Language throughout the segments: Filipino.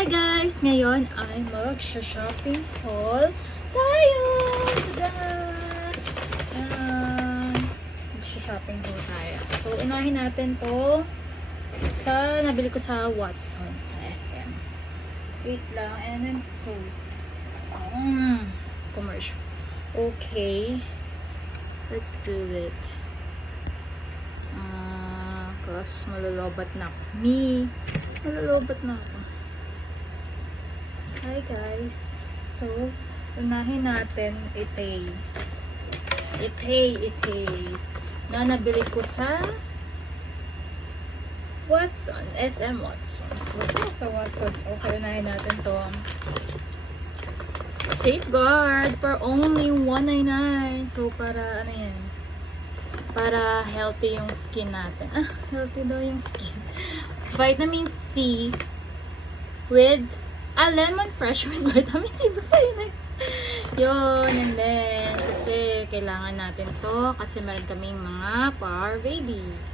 Hi guys! Ngayon ay mag-shopping haul tayo! Mag-shopping haul tayo. So, unahin natin to sa nabili ko sa Watson sa SM. Wait lang. And then so commercial. Okay. Let's do it. Kasi malalobat na ako. Malalobat na ako. Hi guys. So, unahin natin Itay na nabili ko sa Watson, SM Watson. Basta sa Watson. Okay, unahin natin to. Safeguard for only $1.99. So, para ano yan? Para healthy yung skin natin. Healthy daw yung skin. Vitamin C with lemon fresh with vitamin C. Basta yun eh. Yun. And then, kasi kailangan natin to kasi meron kaming mga power babies.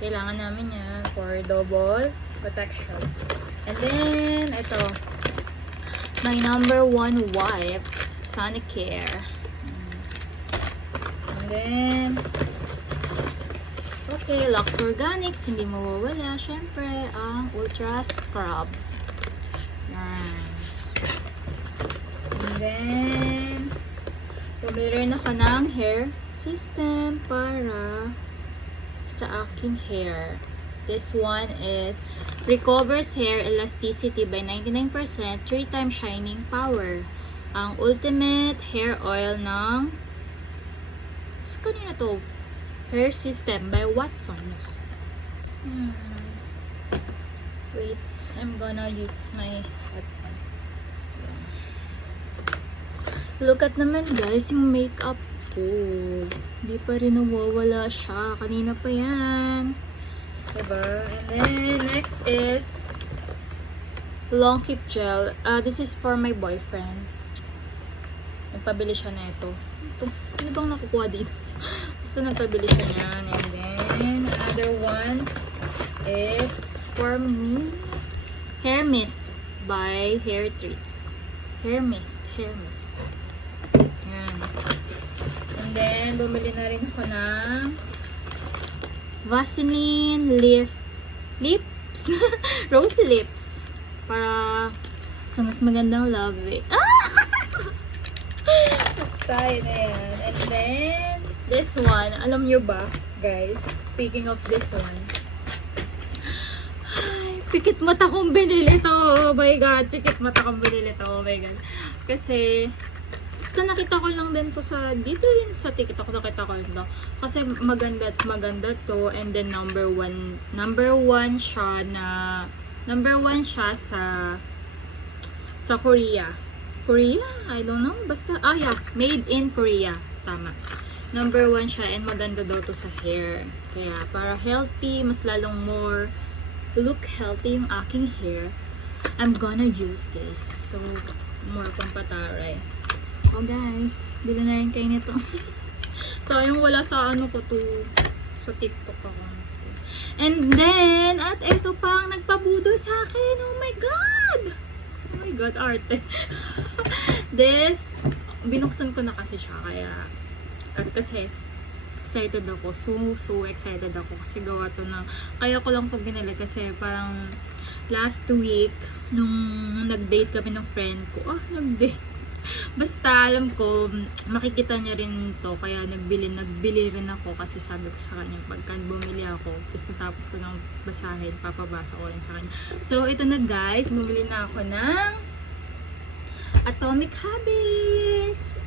Kailangan namin yan for double protection. And then, ito. My number one wipes. Sonicare. And then, okay, Lux Organics, hindi mawawala, syempre, ang Ultra Scrub. Yan. And then, bumili rin ako ng hair system para sa aking hair. This one is recovers hair elasticity by 99%, 3 times shining power. Ang ultimate hair oil ng kanina to? Hair System by Watsons. Wait, I'm gonna use my headphone. Look at naman guys, yung makeup ko. Hindi pa rin nawawala siya. Kanina pa yan. Diba? And then, next is Long Keep Gel. This is for my boyfriend. Nagpabili siya na ito. Ano bang nakukuha dito? Gusto nagpabili siya niyan. And then, another one is for me. Hair Mist by Hair Treats. Hair Mist. Yan. And then, bumili na rin ako ng Vaseline Lips. Rosy Lips. Para sa mas magandang love it. Basta yun na yan. And then, this one, alam nyo ba, guys, speaking of this one, ay, pikit mata kong binili to. Oh my God, pikit mata kong binili to. Oh my God. Kasi, basta nakita ko lang din to sa, dito rin sa TikTok, nakita ko lang to. Kasi maganda to. And then, number one siya sa Korea. I don't know. Basta, yeah. Made in Korea. Tama. Number one siya and maganda daw to sa hair. Kaya, para healthy, mas lalong more look healthy yung aking hair. I'm gonna use this. So, more pang pataray. Oh guys, bili na rin kayo nito. So, yung wala sa ano ko to, sa TikTok ako. And then, at ito pang nagpabudo sa akin. Oh my God! Oh my God, arte. This, binuksan ko na kasi siya, kaya, kasi excited ako, so excited ako, kasi gawa to na, kaya ko lang po binili, kasi parang, last week, nung nag-date kami ng friend ko, nag-date, basta alam ko, makikita niya rin to, kaya nagbili rin ako, kasi sabi ko sa kanya, pagka bumili ako, tapos natapos ko ng basahin, papabasa ko rin sa kanya. So, ito na guys, bumili na ako ng Atomic Habits.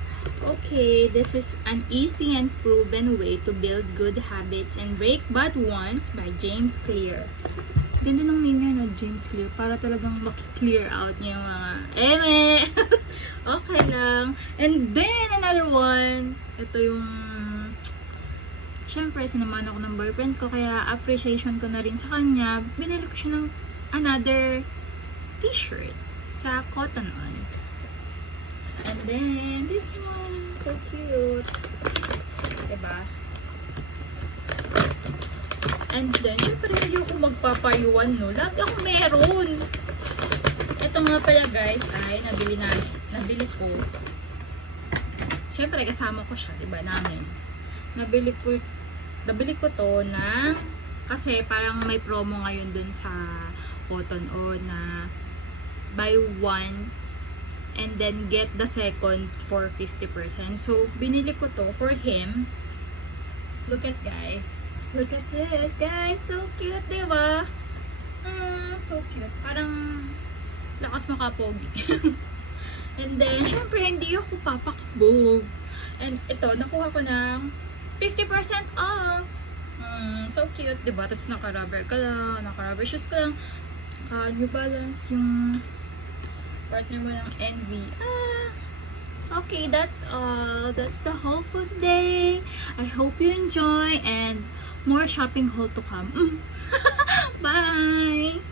Okay, this is an easy and proven way to build good habits and break bad ones by James Clear. Ganda ng name niya, no? James Clear. Para talagang maki-clear out niya yung mga okay lang. And then, another one. Ito yung syempre, sinamahan ako ng boyfriend ko. Kaya, appreciation ko na rin sa kanya. Binili ko siya ng another t-shirt sa Cotton On. And then, this one. So cute. Diba? And then, syempre hindi ako magpapayuan, no? Lagi ako meron. Ito nga pala guys ay nabili ko. Siyempre kasama ko siya, 'di ba, namin. Nabili ko to na kasi parang may promo ngayon dun sa Cotton On na buy one and then get the second for 50%. So, binili ko to for him. Look at guys. Look at this, guys. So cute, 'di ba? So cute. Parang lakas makapogi. And then, syempre, hindi ako papakbog. And ito, nakuha ko ng 50% off. So cute, diba? Tapos naka-rubber ka lang, naka-rubber shoes ka lang. New Balance, yung partner mo ng NV. Okay, that's all. That's the haul for today. I hope you enjoy and more shopping haul to come. Bye!